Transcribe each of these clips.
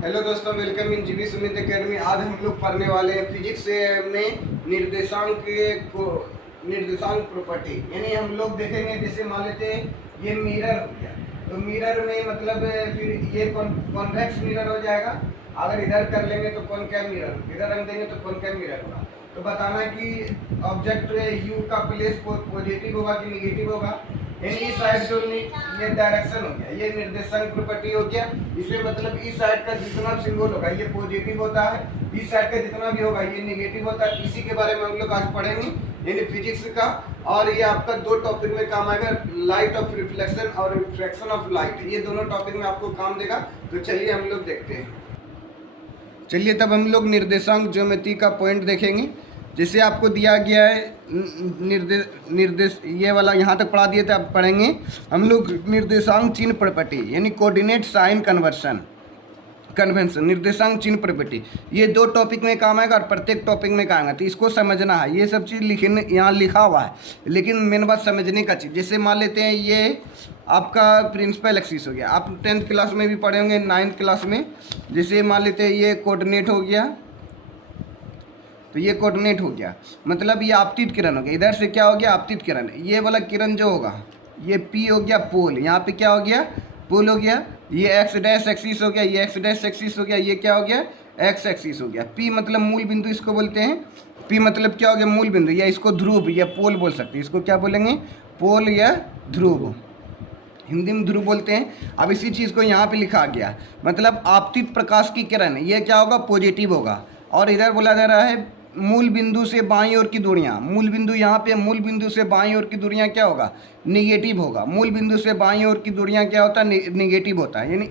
Hello दोस्तों, welcome in जीवी Sumit academy. आज हम लोग पढ़ने वाले हैं फिजिक्स में निर्देशांक प्रॉपर्टी। यानी हम लोग देखेंगे, जैसे मान लेते हैं ये मिरर हो गया, तो मिरर में मतलब फिर ये कॉन्वेक्स मिरर हो जाएगा। अगर इधर कर लेंगे तो कॉनकेव मिरर, इधर रख देंगे तो कॉनकेव मिरर होगा। तो बताना कि ऑब्जेक्ट यू का प्लेस पॉजिटिव होगा कि निगेटिव होगा। यानी इस साइड जो ये डायरेक्शन हो गया, ये निर्देशांक प्रॉपर्टी हो गया। इसमें मतलब इस साइड का जितना सिंबल होगा ये पॉजिटिव होता है, इस साइड का जितना भी होगा ये नेगेटिव होता है। इसी के बारे में हम लोग आज पढ़ेंगे, यानी फिजिक्स का। और ये आपका दो टॉपिक में काम आएगा, लाइट ऑफ रिफ्लेक्शन और रिफ्रैक्शन ऑफ लाइट। ये दोनों टॉपिक में आपको काम देगा। तो चलिए हम लोग देखते हैं। चलिए तब हम लोग निर्देशांक ज्योमेट्री का पॉइंट देखेंगे। जैसे आपको दिया गया है निर्देश ये वाला यहाँ तक पढ़ा दिए थे, आप पढ़ेंगे हम लोग निर्देशांक चिन्ह प्रॉपर्टी, यानी कोऑर्डिनेट साइन कन्वेंशन निर्देशांक चिन्ह प्रॉपर्टी। ये दो टॉपिक में काम आएगा और प्रत्येक टॉपिक में काम आएगा, तो इसको समझना है। ये सब चीज़ लिखने यहाँ लिखा हुआ है, लेकिन मेन बात समझने का चीज़। जैसे मान लेते हैं ये आपका प्रिंसिपल एक्सिस हो गया, आप 10th क्लास में भी पढ़े होंगे, 9th क्लास में। जैसे मान लेते हैं ये कोऑर्डिनेट हो गया, तो ये कोऑर्डिनेट हो गया, मतलब ये आपतित किरण हो गया। इधर से क्या हो गया, आपतित किरण। ये वाला किरण जो होगा ये पी हो गया पोल, यहाँ पे क्या हो गया, पोल हो गया। ये एक्स डैश एक्सिस हो गया, ये एक्स डैश एक्सिस हो गया, ये क्या हो गया, एक्स एक्सिस हो गया। पी मतलब मूल बिंदु इसको बोलते हैं। पी मतलब क्या हो गया, मूल बिंदु, या इसको ध्रुव या पोल बोल सकते हैं। इसको क्या बोलेंगे, पोल या ध्रुव, हिंदी में ध्रुव बोलते हैं। अब इसी चीज़ को यहाँ पे लिखा गया, मतलब आपतित प्रकाश की किरण, ये क्या होगा, पॉजिटिव होगा। और इधर बोला जा रहा है मूल बिंदु से बाईं ओर की दूरियां, मूल बिंदु यहाँ पे, मूल बिंदु से बाईं ओर की दूरियां क्या होगा, निगेटिव होगा। मूल बिंदु से बाईं ओर की दूरियां क्या होता है, निगेटिव होता है। यानी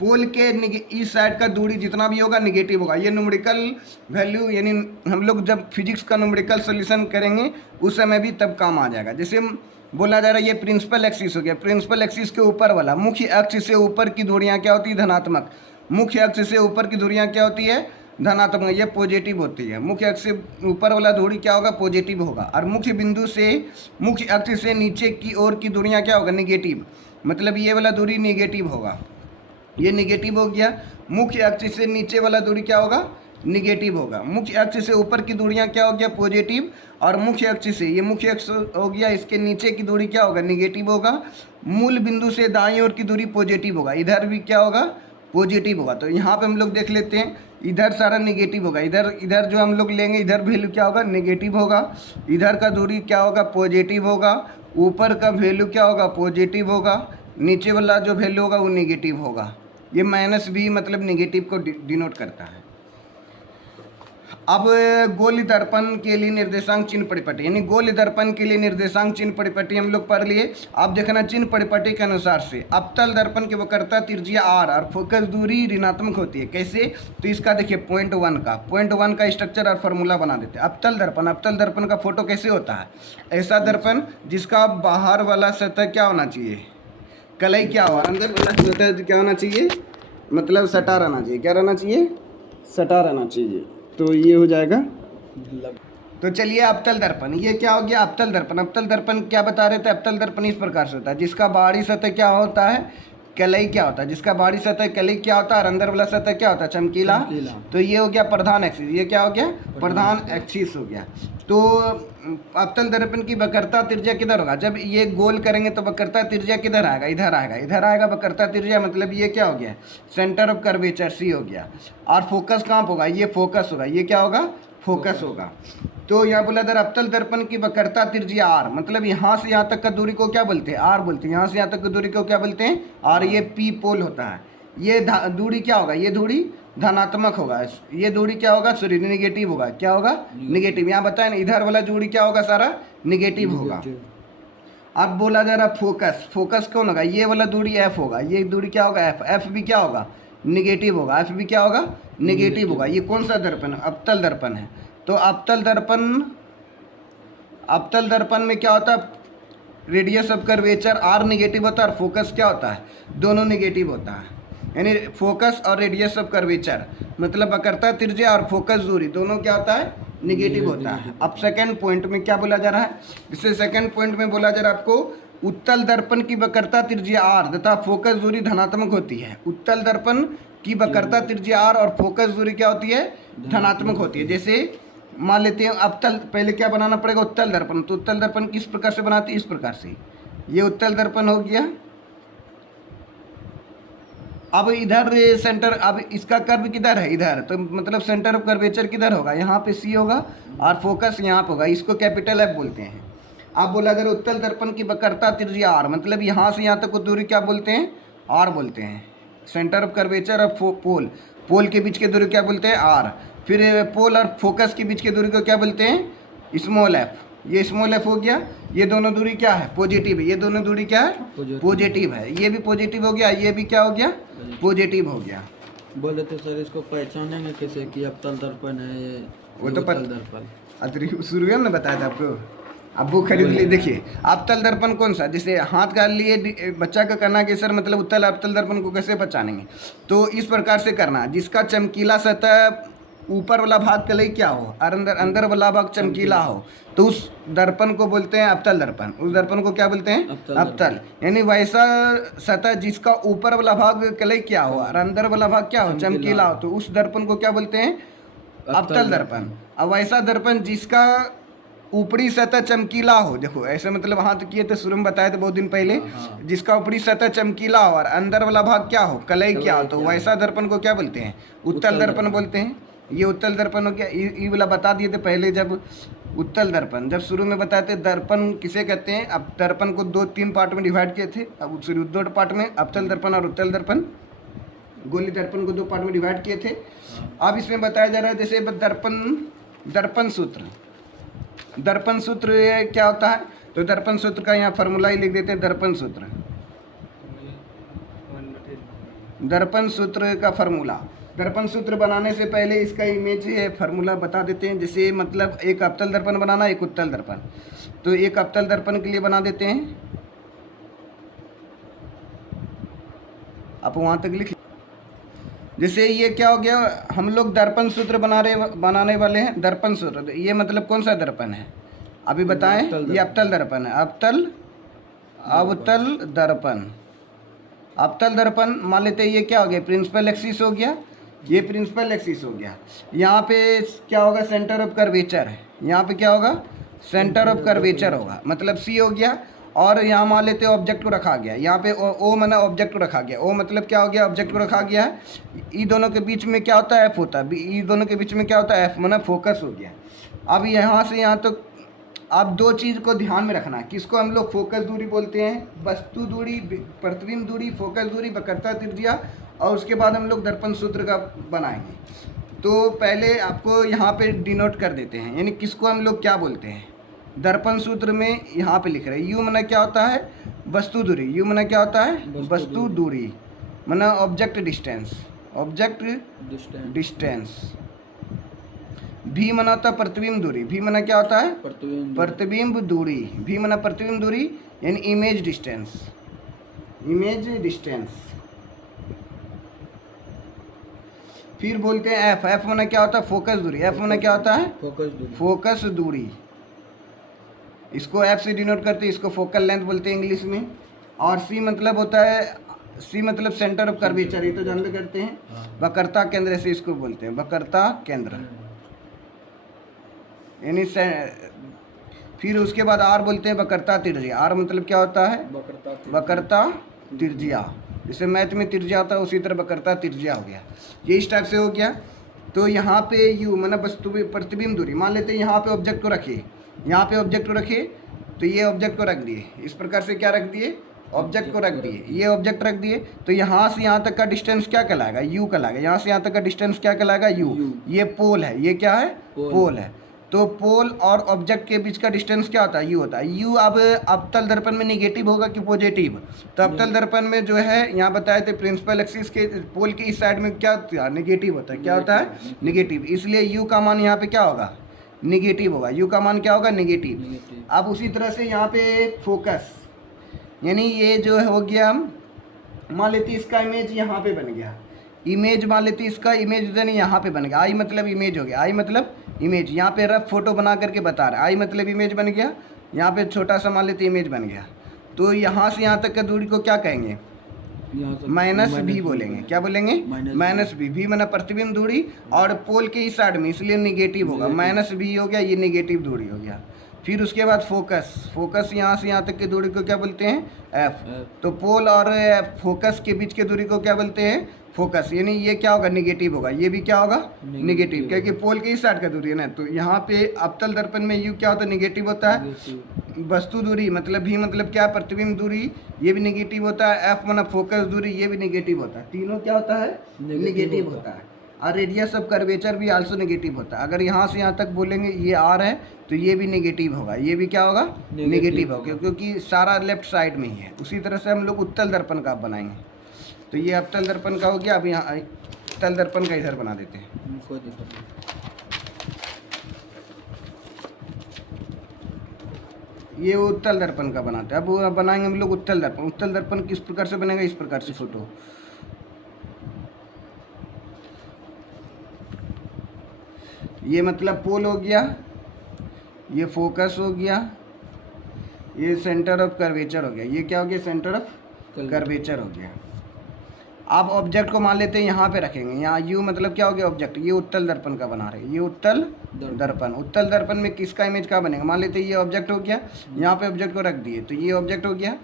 पोल के इस साइड का दूरी जितना भी होगा निगेटिव होगा। ये न्यूमेरिकल वैल्यू, यानी हम लोग जब फिजिक्स का न्यूमेरिकल सोल्यूशन करेंगे उस समय भी तब काम आ जाएगा। जैसे बोला जा रहा है ये प्रिंसिपल एक्सिस हो गया, प्रिंसिपल एक्सिस के ऊपर वाला मुख्य अक्ष से ऊपर की दूरियां क्या होती है, धनात्मक। मुख्य अक्ष से ऊपर की दूरियां क्या होती है, धनात्मक, ये पॉजिटिव होती है। मुख्य अक्ष से ऊपर वाला दूरी क्या होगा, पॉजिटिव होगा। और मुख्य बिंदु से मुख्य अक्ष से नीचे की ओर की दूरियां क्या होगा, निगेटिव, मतलब ये वाला दूरी निगेटिव होगा, ये निगेटिव हो गया। मुख्य अक्ष से नीचे वाला दूरी क्या होगा, निगेटिव होगा। मुख्य अक्ष से ऊपर की दूरियां क्या हो गया, पॉजिटिव। और मुख्य अक्ष से, ये मुख्य अक्ष हो गया, इसके नीचे की दूरी क्या होगा, निगेटिव होगा। मूल बिंदु से दाईं ओर की दूरी पॉजिटिव होगा, इधर भी क्या होगा, पॉजिटिव होगा। तो यहाँ पे हम लोग देख लेते हैं, इधर सारा निगेटिव होगा, इधर जो हम लोग लेंगे इधर वैल्यू क्या होगा, नेगेटिव होगा। इधर का दूरी क्या होगा, पॉजिटिव होगा। ऊपर का वैल्यू क्या होगा, पॉजिटिव होगा। नीचे वाला जो वैल्यू होगा वो नेगेटिव होगा। ये माइनस भी मतलब नेगेटिव को डिनोट करता है। अब गोल दर्पण के लिए निर्देशांक चिन्ह परिपट्टी, यानी गोल दर्पण के लिए निर्देशांक चिन्ह परिपट्टी हम लोग पढ़ लिए। अब देखना चिन्ह परिपट्टी के अनुसार से अवतल दर्पण की वक्रता त्रिज्या r और फोकस दूरी ऋणात्मक होती है। कैसे, तो इसका देखिए पॉइंट वन का स्ट्रक्चर और फार्मूला बना देते हैं। अवतल दर्पण का फोटो कैसे होता है, ऐसा दर्पण जिसका बाहर वाला सतह क्या होना चाहिए, कलई क्या हो, अंदर वाला सतह क्या होना चाहिए, मतलब सटा रहना चाहिए। क्या रहना चाहिए, सटा रहना चाहिए। तो ये हो जाएगा। तो चलिए अवतल दर्पण, ये क्या हो गया, अवतल दर्पण। अवतल दर्पण क्या बता रहे थे, अवतल दर्पण इस प्रकार से होता है, जिसका बाहरी सतह क्या होता है, कलई क्या होता है, जिसका बाहरी सतह कलई क्या होता है और अंदर वाला सतह क्या होता है, चमकीला। तो ये हो गया प्रधान एक्सिस, ये क्या हो गया, प्रधान एक्सिस हो गया। तो अवतल दर्पण की वक्रता त्रिज्या किधर होगा, जब ये गोल करेंगे तो वक्रता त्रिज्या किधर आएगा, इधर आएगा, इधर आएगा वक्रता त्रिज्या, मतलब ये क्या हो गया, सेंटर ऑफ कर्वेचर सी हो गया। और फोकस कहाँ होगा, ये फोकस होगा, ये क्या होगा, फोकस होगा। तो यहाँ बोला दर अवतल दर्पण की वक्रता त्रिज्या r, मतलब यहाँ से यहाँ तक का दूरी को क्या बोलते हैं, r बोलते हैं। यहाँ से यहाँ तक की दूरी को क्या बोलते हैं, और ये p पोल होता है। ये दूरी क्या होगा, ये दूरी धनात्मक होगा, ये दूरी क्या होगा, सॉरी निगेटिव होगा। क्या होगा, निगेटिव। यहाँ बताए ना, इधर वाला दूरी क्या होगा, सारा निगेटिव होगा। अब बोला जा रहा फोकस कौन होगा, ये वाला दूरी f होगा, ये दूरी क्या होगा, f भी क्या होगा, निगेटिव होगा, f भी क्या होगा, निगेटिव होगा। ये कौन सा दर्पण है, अवतल दर्पण है। तो अवतल दर्पण में क्या होता है, radius of curvature r negative होता है और फोकस क्या होता है, दोनों निगेटिव होता है। यानी फोकस और रेडियस ऑफ कर्वेचर, मतलब वक्रता त्रिज्या और फोकस दूरी दोनों क्या होता है, निगेटिव होता है। अब सेकंड पॉइंट में क्या बोला जा रहा है, जैसे सेकंड पॉइंट में बोला जा रहा है आपको उत्तल दर्पण की वक्रता त्रिज्या r तथा फोकस दूरी धनात्मक होती है। उत्तल दर्पण की वक्रता त्रिज्या r और फोकस दूरी क्या होती है, धनात्मक होती है। जैसे मान लेते हैं अवतल, पहले क्या बनाना पड़ेगा, उत्तल दर्पण। तो उत्तल दर्पण किस प्रकार से बनाते हैं, इस प्रकार से, ये उत्तल दर्पण हो गया। अब इधर सेंटर, अब इसका कर्व किधर है, इधर, तो मतलब सेंटर ऑफ कर्वेचर किधर होगा, यहाँ पे सी होगा और फोकस यहाँ पे होगा, इसको कैपिटल एफ बोलते हैं। आप बोला अगर उत्तल दर्पण की वक्रता त्रिज्या आर, मतलब यहाँ से यहाँ तक को दूरी क्या बोलते हैं, आर बोलते हैं। सेंटर ऑफ कर्वेचर और पोल के बीच की दूरी क्या बोलते हैं, आर। फिर पोल और फोकस के बीच की दूरी को क्या बोलते हैं, स्मॉल एफ। ये स्मॉल एफ हो गया। ये दोनों दूरी क्या है, पॉजिटिव है। ये दोनों दूरी क्या है, पॉजिटिव है। ये भी पॉजिटिव हो गया, ये भी क्या हो गया, पॉजिटिव हो गया। बोले तो सर इसको पहचानेंगे कैसे कि अवतल दर्पण है ये, वो तो उत्तल दर्पण? अरे शुरू में बताया था आपको, अब वो खरीद लिए। देखिए अवतल दर्पण कौन सा, जैसे हाथ का लिए बच्चा का करना कि सर मतलब उत्तल अवतल दर्पण को कैसे पहचानेंगे, तो इस प्रकार से करना, जिसका चमकीला सतह ऊपर वाला भाग कलई क्या हो और अंदर वाला भाग चमकीला हो, तो उस दर्पण को बोलते हैं अवतल दर्पण। उस दर्पण को क्या बोलते हैं, अवतल। यानी वैसा सतह जिसका ऊपर वाला भाग कलई क्या हो और अंदर वाला भाग क्या हो, चमकीला हो, तो उस दर्पण को क्या बोलते हैं, अवतल दर्पण। अब वैसा दर्पण जिसका ऊपरी सतह चमकीला हो, देखो ऐसे मतलब हाथ किए थे, शुरू में बताए थे बहुत दिन पहले, जिसका ऊपरी सतह चमकीला हो और अंदर वाला भाग क्या हो, कलई क्या हो, तो वैसा दर्पण को क्या बोलते हैं, उत्तल दर्पण बोलते हैं। ये उत्तल दर्पण हो गया। ये वाला बता दिए थे पहले, जब उत्तल दर्पण जब शुरू में बताए थे, दर्पण किसे कहते हैं। अब दर्पण को 2-3 पार्ट में डिवाइड किए थे, अब 2 पार्ट में, अवतल दर्पण और उत्तल दर्पण। गोली दर्पण को 2 पार्ट में डिवाइड किए थे। अब इसमें बताया जा रहा है जैसे दर्पण सूत्र। दर्पण सूत्र क्या होता है, तो दर्पण सूत्र का यहाँ फार्मूला ही लिख देते हैं, दर्पण सूत्र। दर्पण सूत्र का फार्मूला, दर्पण सूत्र बनाने से पहले इसका इमेज फार्मूला बता देते हैं। जैसे मतलब एक अवतल दर्पण बनाना, एक उत्तल दर्पण, तो एक अवतल दर्पण के लिए बना देते हैं, आप वहाँ तक लिख। जैसे ये क्या हो गया, हम लोग दर्पण सूत्र बनाने वाले हैं। दर्पण सूत्र, ये मतलब कौन सा दर्पण है, अभी बताएं। ये अवतल दर्पण है, अवतल दर्पण। अवतल दर्पण मान लेते हैं, ये क्या हो गया, प्रिंसिपल एक्सिस हो गया, ये प्रिंसिपल एक्सिस हो गया। यहाँ पे क्या होगा, सेंटर ऑफ कर्वेचर है, यहाँ पे क्या होगा, सेंटर ऑफ कर्वेचर होगा, मतलब सी हो गया। और यहाँ मान लेते हैं ऑब्जेक्ट को रखा गया, यहाँ पे ओ माना ऑब्जेक्ट को रखा गया। ओ मतलब क्या हो गया, ऑब्जेक्ट को रखा गया है। ई दोनों के बीच में क्या होता है, एफ होता है। ई दोनों के बीच में क्या होता है, एफ माना फोकस हो गया। अब यहाँ से यहाँ तक आप 2 चीज़ को ध्यान में रखना, किसको हम लोग फोकस दूरी बोलते हैं, वस्तु दूरी, प्रतिबिंब दूरी, फोकस दूरी, वक्रता त्रिज्या, और उसके बाद हम लोग दर्पण सूत्र का बनाएंगे। तो पहले आपको यहाँ पे डिनोट कर देते हैं, यानी किसको हम लोग क्या बोलते हैं। दर्पण सूत्र में यहाँ पे लिख रहे हैं, यू मना क्या होता है, वस्तु दूरी। यू मना क्या होता है, वस्तु दूरी, मना ऑब्जेक्ट डिस्टेंस, ऑब्जेक्ट डिस्टेंस। भी मना होता है प्रतिबिंब दूरी। भी मना क्या होता है, प्रतिबिंब दूरी। भी मना प्रतिबिंब दूरी, यानी इमेज डिस्टेंस, इमेज डिस्टेंस। फिर बोलते हैं एफ। एफ मना क्या होता है, फोकस दूरी। एफ मना क्या होता है, फोकस दूरी। इसको एफ से डिनोट करते हैं, इसको फोकल लेंथ बोलते हैं इंग्लिश में। और सी मतलब होता है, सी मतलब सेंटर ऑफ कर्वेचर, ये तो जानते करते हैं। वक्रता केंद्र से इसको बोलते हैं, वक्रता केंद्र, यानी फिर उसके बाद आर बोलते हैं वक्रता त्रिज्या। आर मतलब क्या होता है, वक्रता त्रिज्या। जैसे मैथ में त्रिज्या होता है, उसी तरह वक्रता त्रिज्या हो गया। ये इस टाइप से हो गया। तो यहाँ पे यू मतलब वस्तु प्रतिबिंब दूरी। मान लेते हैं यहाँ पे ऑब्जेक्ट को रखिए, यहाँ पे ऑब्जेक्ट को रखिए, तो ये ऑब्जेक्ट को रख दिए, इस प्रकार से क्या रख दिए, ऑब्जेक्ट को रख दिए, ये ऑब्जेक्ट रख दिए। तो यहाँ से यहाँ तक का डिस्टेंस क्या कहलाएगा, यू कहलाएगा। यहाँ से यहाँ तक का डिस्टेंस क्या कहलाएगा, यू। ये पोल है, ये क्या है, पोल है। तो पोल और ऑब्जेक्ट के बीच का डिस्टेंस क्या होता है, यू होता है। यू अब अवतल दर्पण में निगेटिव होगा कि पॉजिटिव, तो अवतल दर्पण में जो है यहाँ बताए थे प्रिंसिपल एक्सिस के पोल के इस साइड में क्या होता है, निगेटिव होता है। क्या होता है, निगेटिव। इसलिए यू का मान यहाँ पे क्या होगा, निगेटिव होगा। यू का मान क्या होगा, निगेटिव। अब उसी तरह से यहाँ पे फोकस, यानी ये जो हो गया, मान लेते इसका इमेज यहाँ पे बन गया, इमेज मान लेते इसका इमेज देने यहाँ पे बन गया। आई मतलब इमेज हो गया, आई मतलब इमेज। यहाँ पे रफ फोटो बना करके बता रहा है, आई मतलब इमेज बन गया। यहाँ पे छोटा सा मान लेते इमेज बन गया। तो यहाँ से यहाँ तक का दूरी को क्या कहेंगे, यहाँ से माइनस भी भी बोलेंगे। क्या बोलेंगे? माइनस भी। भी माना प्रतिबिंब दूरी और पोल के इस साइड में, इसलिए निगेटिव होगा। माइनस भी हो गया, ये निगेटिव दूरी हो गया। फिर उसके बाद फोकस। फोकस यहाँ से यहाँ तक की दूरी को क्या बोलते हैं? एफ। तो पोल और फोकस के बीच की दूरी को क्या बोलते हैं? फोकस। यानी ये क्या होगा? निगेटिव होगा। ये भी क्या होगा? निगेटिव, क्योंकि पोल के इस साइड का दूरी है ना। तो यहाँ पे अवतल दर्पण में यू क्या होता है? निगेटिव होता है। वस्तु दूरी मतलब भी मतलब क्या? प्रतिबिंब दूरी, ये भी निगेटिव होता है। एफ माना फोकस दूरी, ये भी निगेटिव होता है। तीनों क्या होता है? निगेटिव होता है। और रेडियस ऑफ कर्वेचर भी आल्सो निगेटिव होता है। अगर यहाँ से यहाँ तक बोलेंगे ये आर है तो ये भी निगेटिव होगा। ये भी क्या होगा? निगेटिव होगा, क्योंकि सारा लेफ्ट साइड में ही है। उसी तरह से हम लोग उत्तल दर्पण का बनाएंगे। तो ये अवतल दर्पण का हो गया। अब यहाँ तल दर्पण का इधर बना देते हैं। कोई दिक्कत नहीं। ये उत्तल दर्पण का बनाते हैं। अब वो बनाएंगे हम लोग उत्तल दर्पण। उत्तल दर्पण किस प्रकार से बनेगा? इस प्रकार से फोटो। ये मतलब पोल हो गया, ये फोकस हो गया, ये सेंटर ऑफ कर्वेचर हो गया। ये क्या हो गया? सेंटर ऑफ कर्वेचर हो गया। अब ऑब्जेक्ट को मान लेते हैं यहाँ पे रखेंगे। यहाँ यू मतलब क्या हो गया? ऑब्जेक्ट। ये उत्तल दर्पण का बना रहे हैं। ये उत्तल दर्पण। उत्तल दर्पण में किसका इमेज का बनेगा? मान लेते हैं ये ऑब्जेक्ट हो गया, यहाँ पे ऑब्जेक्ट को रख दिए तो ये ऑब्जेक्ट हो गया।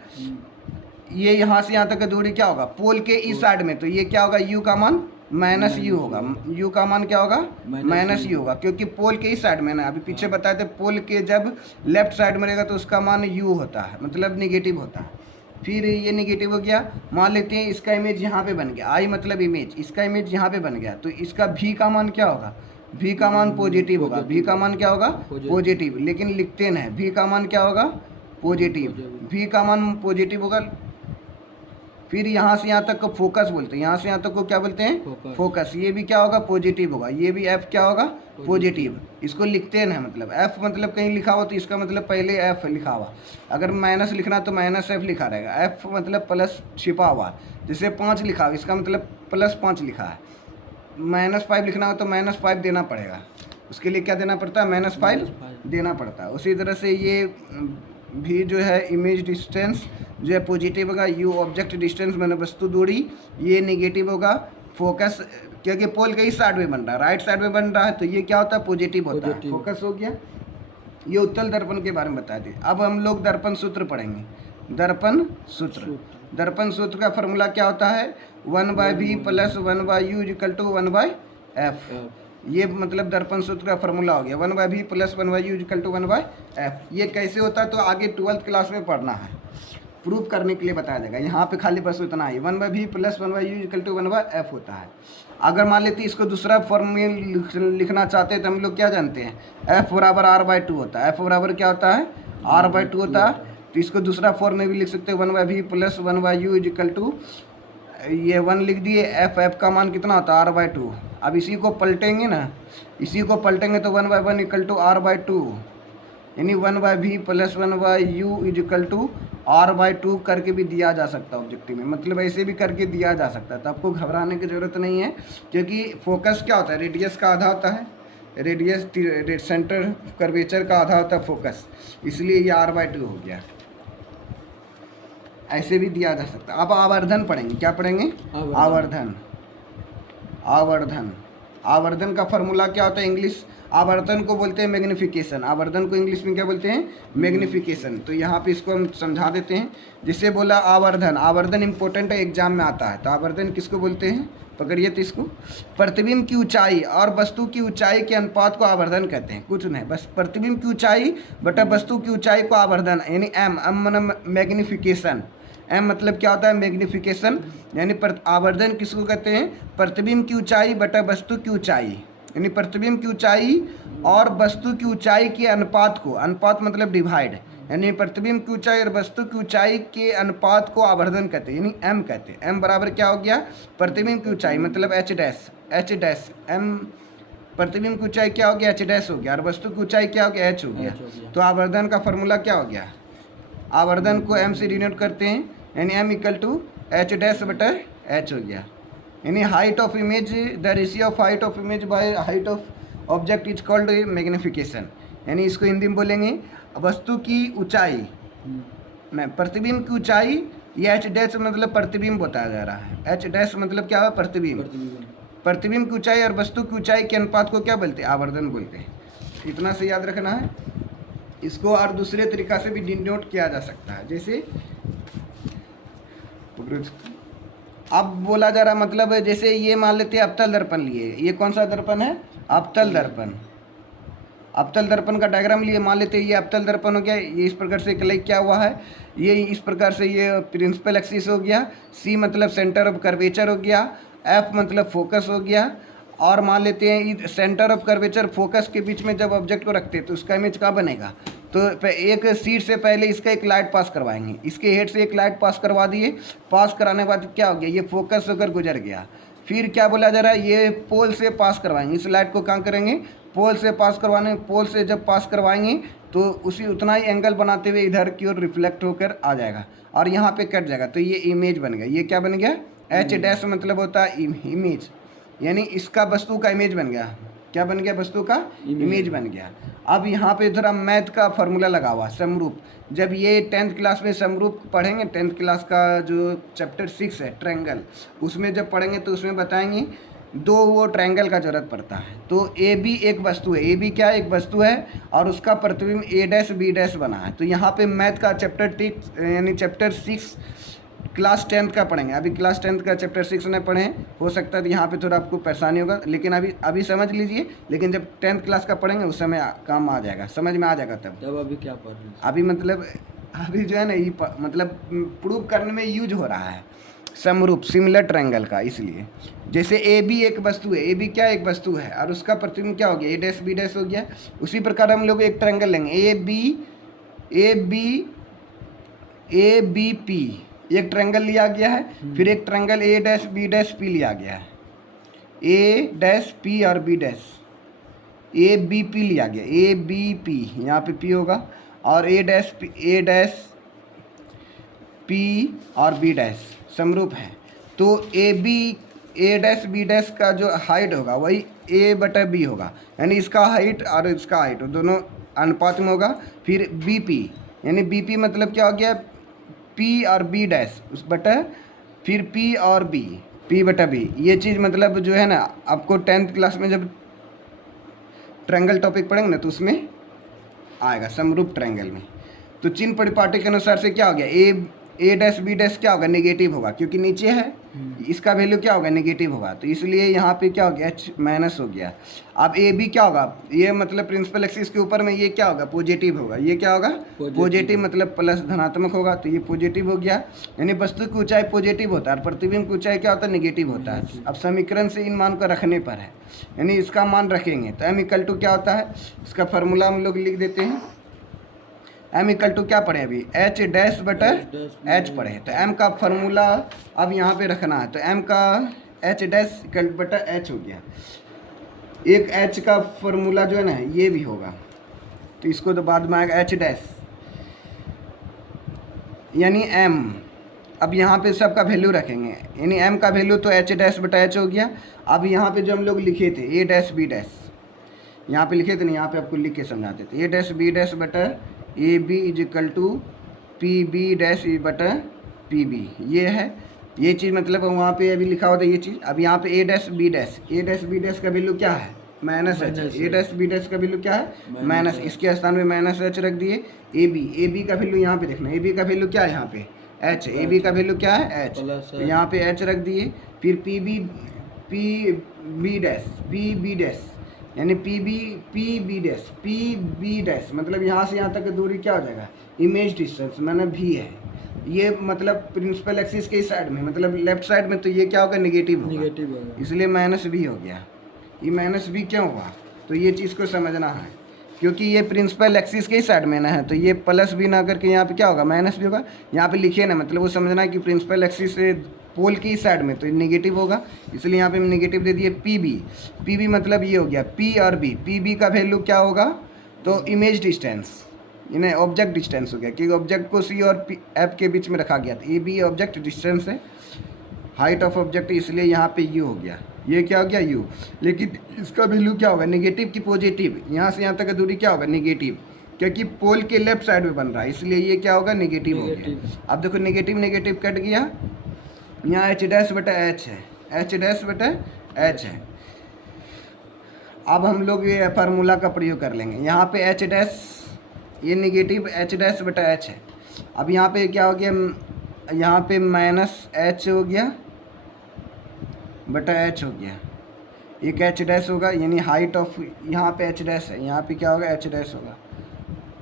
ये यहाँ से यहाँ तक की दूरी क्या होगा? पोल के इस साइड में, तो ये क्या होगा? यू का मान माइनस यू होगा। यू का मान क्या होगा? माइनस यू होगा, क्योंकि पोल के इस साइड में ना, अभी पीछे बताए थे पोल के जब लेफ्ट साइड में रहेगा तो उसका मान यू होता है, मतलब निगेटिव होता है। फिर ये निगेटिव हो गया। मान लेते हैं इसका इमेज यहाँ पे बन गया। आई मतलब इमेज, इसका इमेज यहाँ पे बन गया तो इसका भी का मान क्या होगा? भी का मान पॉजिटिव होगा। भी का मान क्या होगा? पॉजिटिव। लेकिन लिखते ना है, भी का मान क्या होगा? पॉजिटिव। भी का मान पॉजिटिव होगा। फिर यहाँ से यहाँ तक को फोकस बोलते हैं। यहाँ से यहाँ तक को क्या बोलते हैं? फोकस। ये भी क्या होगा? पॉजिटिव होगा। ये भी एफ क्या होगा? पॉजिटिव। इसको लिखते हैं ना, मतलब एफ मतलब कहीं लिखा हो तो इसका मतलब पहले एफ लिखा हुआ। अगर माइनस लिखना तो माइनस एफ लिखा रहेगा। एफ मतलब प्लस छिपा हुआ, जैसे 5 लिखा हो इसका मतलब +5 लिखा है। -5 लिखना हो तो -5 देना पड़ेगा। उसके लिए क्या देना पड़ता है? -5 देना पड़ता है। उसी तरह से ये भी जो है इमेज डिस्टेंस जो है पॉजिटिव होगा। यू ऑब्जेक्ट डिस्टेंस मैंने वस्तु दूरी, ये निगेटिव होगा। फोकस क्योंकि पोल के इस साइड में बन रहा है, राइट साइड में बन रहा है तो ये क्या होता है? पॉजिटिव होता है। फोकस हो गया। ये उत्तल दर्पण के बारे में बता दें। अब हम लोग दर्पण सूत्र पढ़ेंगे। दर्पण सूत्र। दर्पण सूत्र का फॉर्मूला क्या होता है? 1/v + 1/u = 1/f। ये मतलब दर्पण सूत्र का फॉर्मूला हो गया। 1/v + 1/u = 1/f। ये कैसे होता है तो आगे 12th क्लास में पढ़ना है, प्रूफ करने के लिए बताया जाएगा। यहाँ पे खाली बस इतना ही, 1/v + 1/u = 1/f होता है। अगर मान लेते इसको दूसरा फॉर्म में लिखना चाहते हैं तो हम लोग क्या जानते हैं? f बराबर r/2 होता है। f बराबर क्या होता है? r/2 होता है। तो इसको दूसरा फॉर्म में भी लिख सकते हैं, 1/v + 1/u = ये 1 लिख दिए। f का मान कितना होता है? r/2। अब इसी को पलटेंगे ना, इसी को पलटेंगे तो 1/1 = r/2, यानी 1/v + 1/u = r/2 करके भी दिया जा सकता है ऑब्जेक्टिव में, मतलब ऐसे भी करके दिया जा सकता है। तो आपको घबराने की ज़रूरत नहीं है, क्योंकि फोकस क्या होता है? रेडियस का आधा होता है। रेडियस सेंटर कर्वेचर का आधा होता है फोकस, इसलिए ये r/2 हो गया। ऐसे भी दिया जा सकता है। अब आवर्धन पढ़ेंगे। क्या पढ़ेंगे? आवर्धन। आवर्धन। आवर्धन का फॉर्मूला क्या होता है? इंग्लिश आवर्धन को बोलते हैं मैग्निफिकेशन। आवर्धन को इंग्लिश में क्या बोलते हैं? मैग्निफिकेशन। तो यहाँ पे इसको हम समझा देते हैं। जिसे बोला आवर्धन, आवर्धन इंपॉर्टेंट है, एग्जाम में आता है। तो आवर्धन किसको बोलते हैं? पकड़िए तो इसको, प्रतिबिंब की ऊंचाई और वस्तु की ऊंचाई के अनुपात को आवर्धन कहते हैं। कुछ नहीं, बस प्रतिबिंब की ऊंचाई बटा वस्तु की ऊंचाई को आवर्धन, यानी एम मतलब मैग्निफिकेशन। एम मतलब क्या होता है? मैग्निफिकेशन। यानी आवर्धन किसको कहते हैं? प्रतिबिंब की ऊंचाई बटा वस्तु की ऊंचाई, यानी प्रतिबिंब की ऊंचाई और वस्तु की ऊंचाई के अनुपात को, अनुपात मतलब डिवाइड, यानी प्रतिबिंब की ऊंचाई और वस्तु की ऊंचाई के अनुपात को आवर्धन कहते हैं, यानी एम कहते हैं। एम बराबर क्या हो गया? प्रतिबिंब की ऊंचाई मतलब एच डैश एम, प्रतिबिंब की ऊंचाई क्या हो गया? एच डैश हो गया, और वस्तु की ऊंचाई क्या हो गया? एच हो गया। तो आवर्धन का फॉर्मूला क्या हो गया? आवर्धन को एम से डिनोट करते हैं, यानी एम = एच डैश बटा एच हो गया। यानी height of image, the ratio of height of image by height of object is called magnification. यानी इसको हिंदी में बोलेंगे वस्तु की ऊंचाई, मैं प्रतिबिंब की ऊंचाई ये एच डैश मतलब प्रतिबिंब बताया जा रहा है। एच डैश मतलब क्या है? प्रतिबिंब। प्रतिबिंब। प्रतिबिंब की ऊंचाई और वस्तु की ऊंचाई के अनुपात को क्या बोलते हैं? आवर्धन बोलते हैं। इतना से याद रखना है। इसको और दूसरे तरीका से भी डिनोट किया जा सकता है, जैसे अब बोला जा रहा मतलब जैसे ये मान लेते हैं अवतल दर्पण लिए। ये कौन सा दर्पण है? अवतल दर्पण। अवतल दर्पण का डायग्राम लिए मान लेते हैं ये अवतल दर्पण हो गया। ये इस प्रकार से क्लिक क्या हुआ है, ये इस प्रकार से ये प्रिंसिपल एक्सिस हो गया। सी मतलब सेंटर ऑफ कर्वेचर हो गया। एफ मतलब फोकस हो गया। और मान लेते हैं सेंटर ऑफ कर्वेचर फोकस के बीच में जब ऑब्जेक्ट को रखते हैं तो उसका इमेज कहाँ बनेगा? तो एक सीट से पहले इसका एक लाइट पास करवाएंगे, इसके हेड से एक लाइट पास करवा दिए। पास कराने के बाद क्या हो गया? ये फोकस होकर गुजर गया। फिर क्या बोला जा रहा है? ये पोल से पास करवाएंगे। इस लाइट को कहाँ करेंगे? पोल से पास करवाने। पोल से जब पास करवाएंगे तो उसी उतना ही एंगल बनाते हुए इधर की ओर रिफ्लेक्ट होकर आ जाएगा और यहाँ पे कट जाएगा। तो ये इमेज बन गया। ये क्या बन गया? एच डैश मतलब होता है इमेज, यानी इसका वस्तु का इमेज बन गया। क्या बन गया? वस्तु का इमेज बन गया। अब यहाँ पे थोड़ा मैथ का फॉर्मूला लगा हुआ, समरूप। जब ये 10th क्लास में समरूप पढ़ेंगे, 10th क्लास का जो चैप्टर 6 है ट्रायंगल, उसमें जब पढ़ेंगे तो उसमें बताएंगे दो वो ट्रायंगल का जरूरत पड़ता है। तो ए बी एक वस्तु है। ए बी क्या? एक वस्तु है और उसका प्रतिबिंब ए डैश बी डैश बना है। तो यहाँ पे मैथ का चैप्टर 6 यानी चैप्टर 6 क्लास 10th का पढ़ेंगे। अभी क्लास 10th का चैप्टर 6 में पढ़े, हो सकता है तो यहाँ पे थोड़ा आपको परेशानी होगा, लेकिन अभी समझ लीजिए। लेकिन जब 10th क्लास का पढ़ेंगे उस समय काम आ जाएगा, समझ में आ जाएगा तब। अभी क्या पढ़ रहे हैं? अभी मतलब अभी जो है ना ये मतलब प्रूव करने में यूज हो रहा है समरूप, सिमिलर ट्रायंगल का। इसलिए जैसे ए बी एक वस्तु है। ए बी क्या? एक वस्तु है और उसका प्रतिबिंब क्या हो गया? ए डैश बी डैश हो गया। उसी प्रकार हम लोग एक ट्रायंगल लेंगे, ए बी पी एक ट्रायंगल लिया गया है। फिर एक triangle A dash B dash P लिया गया है। ए डैश पी और B dash A B P लिया गया। ए बी पी यहाँ पे पी होगा और ए डैश पी और बी डैश समरूप है। तो ए डैश बी डैश का जो हाइट होगा वही ए बटा बी होगा, यानी इसका हाइट और इसका हाइट दोनों अनुपात में होगा। फिर बी पी यानी बी पी मतलब क्या हो गया? पी और बी डैश उस बटा फिर पी और बी, पी बटा बी। ये चीज़ मतलब जो है ना आपको 10th क्लास में जब ट्रायंगल टॉपिक पढ़ेंगे ना तो उसमें आएगा समरूप ट्रायंगल में। तो चिन्ह परिपाटी के अनुसार से क्या हो गया? ए डैश बी डैश क्या होगा? नेगेटिव होगा, क्योंकि नीचे है। इसका वैल्यू क्या होगा? नेगेटिव होगा। तो इसलिए यहाँ पे क्या हो गया? एच माइनस हो गया। अब ए बी क्या होगा? ये मतलब प्रिंसिपल एक्सिस के ऊपर में ये क्या होगा? पॉजिटिव होगा। ये क्या होगा? पॉजिटिव मतलब प्लस धनात्मक होगा। तो ये पॉजिटिव हो गया, यानी वस्तु की ऊंचाई पॉजिटिव होता है और प्रतिबिंब की ऊंचाई क्या होता है? नेगेटिव होता है। अब समीकरण से इन मान को रखने पर है, यानी इसका मान रखेंगे तो एम इक्वल टू क्या होता है? इसका फार्मूला हम लोग लिख देते हैं। एम इक्वल टू क्या पढ़े अभी? एच डैश बटा एच पढ़े। तो एम का फार्मूला अब यहाँ पे रखना है। तो एम का एच डैश इक्वल बटा एच हो गया। एक एच का फार्मूला जो है ना ये भी होगा, तो इसको तो बाद में आएगा एच डैश यानी एम। अब यहाँ पे सबका वैल्यू रखेंगे, यानी एम का वैल्यू तो एच डैश बटा एच हो गया। अब यहाँ पे जो हम लोग लिखे थे ए डैश बी डैश, यहाँ पे लिखे थे ना, यहाँ पे आपको लिख के समझाते थे। ए डैश बी डैश बटा A B is equal to P B dash बटा पी बी, ये है। ये चीज़ मतलब वहाँ पे अभी लिखा होता है ये चीज़। अब यहाँ पे ए डैश बी डैश का वैल्यू क्या है? Minus H. A dash B dash का वैल्यू क्या है? माइनस। इसके स्थान में माइनस एच रख दिए। ए बी का वैल्यू यहाँ पे देखना, ए बी का वैल्यू क्या है? यहाँ पे एच। ए बी का वैल्यू क्या है? एच। तो यहाँ पे एच रख दिए। फिर पी बी डैश यानी पी बी डैश मतलब यहाँ से यहाँ तक की दूरी क्या हो जाएगा? इमेज डिस्टेंस मैंने भी है। ये मतलब प्रिंसिपल एक्सिस के साइड में मतलब लेफ्ट साइड में, तो ये क्या होगा? नेगेटिव होगा, इसलिए माइनस भी हो गया। ये माइनस भी क्यों हुआ? तो ये चीज़ को समझना है, क्योंकि ये प्रिंसिपल एक्सिस के साइड में ना है, तो ये प्लस भी ना करके यहाँ पे क्या होगा? माइनस भी होगा। यहाँ पे लिखिए ना, मतलब वो समझना है कि प्रिंसिपल एक्सिस से पोल की साइड में तो नेगेटिव होगा, इसलिए यहाँ पे हम नेगेटिव दे दिए। पी बी मतलब ये हो गया पी और बी। पी बी का वैल्यू क्या होगा? तो इमेज डिस्टेंस यानी ऑब्जेक्ट डिस्टेंस हो गया, क्योंकि ऑब्जेक्ट को सी और एफ के बीच में रखा गया था। ए बी ऑब्जेक्ट डिस्टेंस है, हाइट ऑफ ऑब्जेक्ट, इसलिए यहाँ पे यू हो गया। ये क्या हो गया? यू। लेकिन इसका वैल्यू क्या होगा? नेगेटिव की पॉजिटिव? यहाँ से यहाँ तक की दूरी क्या होगा? नेगेटिव। क्योंकि पोल के लेफ्ट साइड में बन रहा है, इसलिए ये क्या होगा, नेगेटिव हो गया। अब देखो नेगेटिव नेगेटिव कट गया, यहाँ एच डैश बटा एच है, एच डैश बटा एच है। अब हम लोग ये फार्मूला का प्रयोग कर लेंगे। यहाँ पे एच डैश, ये नेगेटिव एच डैश बटा एच है। अब यहाँ पे क्या हो गया, यहाँ पे माइनस एच हो गया बटा एच हो गया, एक एच डैश होगा, यानी हाइट ऑफ, यहाँ पे एच डैश है, यहाँ पे क्या होगा, एच डैश होगा,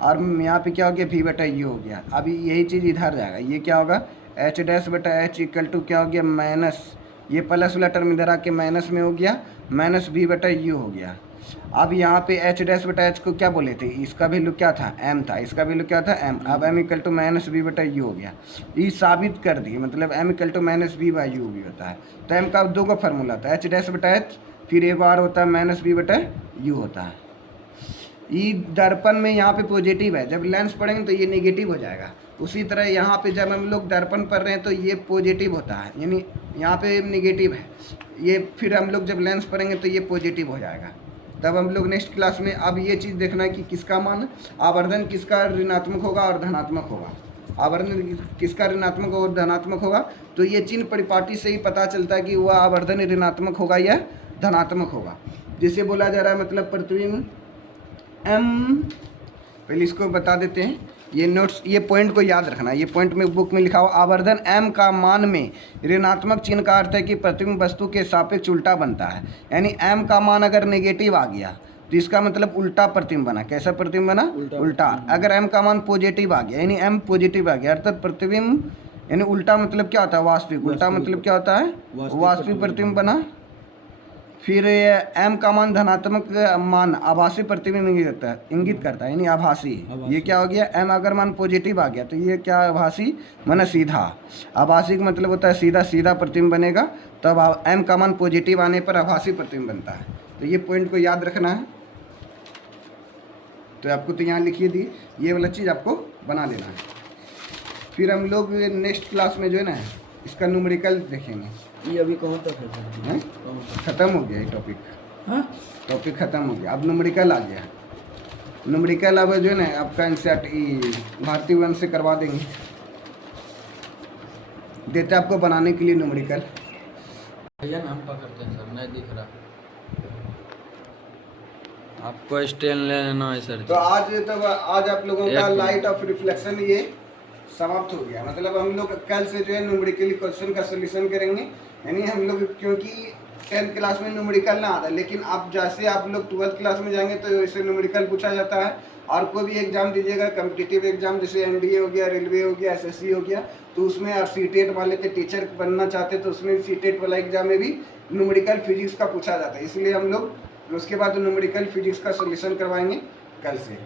और यहाँ पे क्या हो गया, v बटा यू हो गया। अभी यही चीज़ इधर जाएगा, ये क्या होगा, एच डैश बटा एच इक्वल टू क्या हो गया, माइनस, ये प्लस वाला टर्म इधर आके माइनस में हो गया, माइनस v बटा यू हो गया। अब यहाँ पे एच डैश बटा एच को क्या बोले थे, इसका वैल्यू क्या था, m था, इसका वैल्यू क्या था, m। अब m equal to minus v बटा यू हो गया, ये साबित कर दिए, मतलब m equal to minus v by u भी होता है। तो m का दो का फार्मूला था, एच डैश बटा एच, फिर एक बार होता है माइनस v बटा यू होता है। ये दर्पण में यहाँ पे पॉजिटिव है, जब लेंस पढ़ेंगे तो ये नेगेटिव हो जाएगा। उसी तरह यहाँ पे जब हम लोग दर्पण पढ़ रहे हैं तो ये पॉजिटिव होता है, यानी यहाँ पे नेगेटिव है, ये फिर हम लोग जब लेंस पढ़ेंगे तो ये पॉजिटिव हो जाएगा। तब हम लोग नेक्स्ट क्लास में अब ये चीज़ देखना है कि किसका मान, आवर्धन किसका ऋणात्मक होगा और धनात्मक होगा, आवर्धन किसका ऋणात्मक और धनात्मक होगा। तो ये चिन्ह परिपाटी से ही पता चलता है कि वह आवर्धन ऋणात्मक होगा या धनात्मक होगा। जिसे बोला जा रहा है मतलब प्रतिबिंब m, पहले इसको बता देते हैं, ये नोट्स, ये पॉइंट को याद रखना, ये पॉइंट में बुक में लिखा हुआ, आवर्धन m का मान में ऋणात्मक चिन्ह का अर्थ है कि प्रतिबिंब वस्तु के सापेक्ष उल्टा बनता है। यानी m का मान अगर नेगेटिव आ गया तो इसका मतलब उल्टा प्रतिबिंब बना। कैसा प्रतिबिंब बना, उल्टा। अगर m का मान पॉजिटिव आ गया, यानी m पॉजिटिव आ गया, अर्थात प्रतिबिंब, यानी उल्टा मतलब क्या होता है, वास्तविक। उल्टा मतलब क्या होता है, वास्तविक प्रतिबिंब बना। फिर m का मान धनात्मक मान आभासी प्रतिबिंब इंगित करता है, यानी आभासी। ये क्या हो गया, m अगर मान पॉजिटिव आ गया तो ये क्या, आभासी माना सीधा। आभासी का मतलब होता है सीधा, सीधा प्रतिबिंब बनेगा। तब m का मान पॉजिटिव आने पर आभासी प्रतिबिंब बनता है। तो ये पॉइंट को याद रखना है। तो आपको तो यहाँ लिखिए दी, ये वाला चीज़ आपको बना लेना है। फिर हम लोग नेक्स्ट क्लास में जो है ना इसका न्यूमेरिकल देखेंगे। ये अभी कहाँ तक है, खत्म हो गया ये टॉपिक, हाँ टॉपिक खत्म हो गया, अब न्यूमेरिकल आ गया। न्यूमेरिकल अब जो है ना आपका एनसीईआरटी भारतीय वन से करवा देंगे, देते आपको बनाने के लिए न्यूमेरिकल। भैया नाम पकड़ते हैं सर, नहीं दिख रहा, आपको स्टैंड लेना है सर। तो आज आप लोगों का लाइट ऑफ रिफ्लेक्शन ये समाप्त हो गया। मतलब हम लोग कल से जो है न्यूमेरिकल क्वेश्चन का सोल्यूशन करेंगे। यानी हम लोग, क्योंकि 10th क्लास में न्यूमेरिकल ना आता, लेकिन अब जैसे आप लोग 12th क्लास में जाएंगे तो इससे न्यूमेरिकल पूछा जाता है। और कोई भी एग्जाम दीजिएगा, कम्पिटिटिव एग्जाम जैसे एनडीए हो गया, रेलवे हो गया, एसएससी हो गया, तो उसमें और सीटेट वाले थे टीचर बनना चाहते तो उसमें सीटेट वाला एग्जाम में भी न्यूमेरिकल फिजिक्स का पूछा जाता है। इसलिए हम लोग उसके बाद न्यूमेरिकल फिजिक्स का सोल्यूशन करवाएंगे कल से।